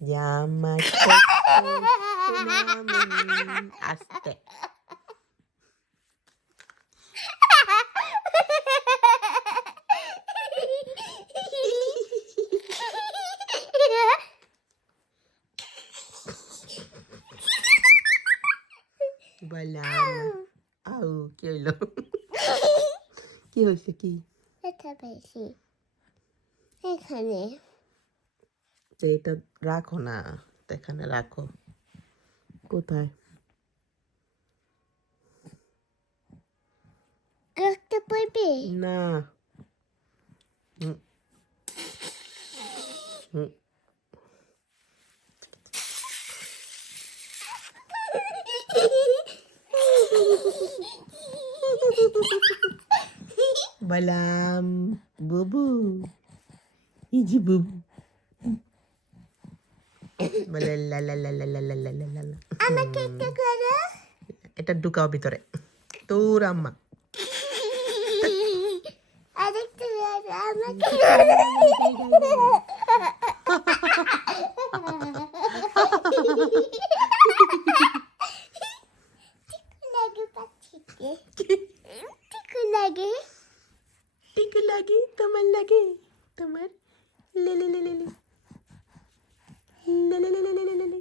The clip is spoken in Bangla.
জামা আস্তে বললাম আউ কি হইল কি হয়েছে কি এটা পেয়েছি এখানে যে এটা রাখো না এটা এখানে রাখো কোথায় করতে পারবে না হুম হুম বললাম বুবু ইজি বুবু বলে লা লা লা লা লা লা লা লা লা লা। আমাকে একটা করো এটা ঢুকাও ভিতরে তোর আম্মা আরেকটা করো আমাকে লাগে পাচ্ছি ঠিক লাগে টিকু লাগে তোমার লাগে তোমার লে লে লে লে লে লে লে লে লে লে লে লে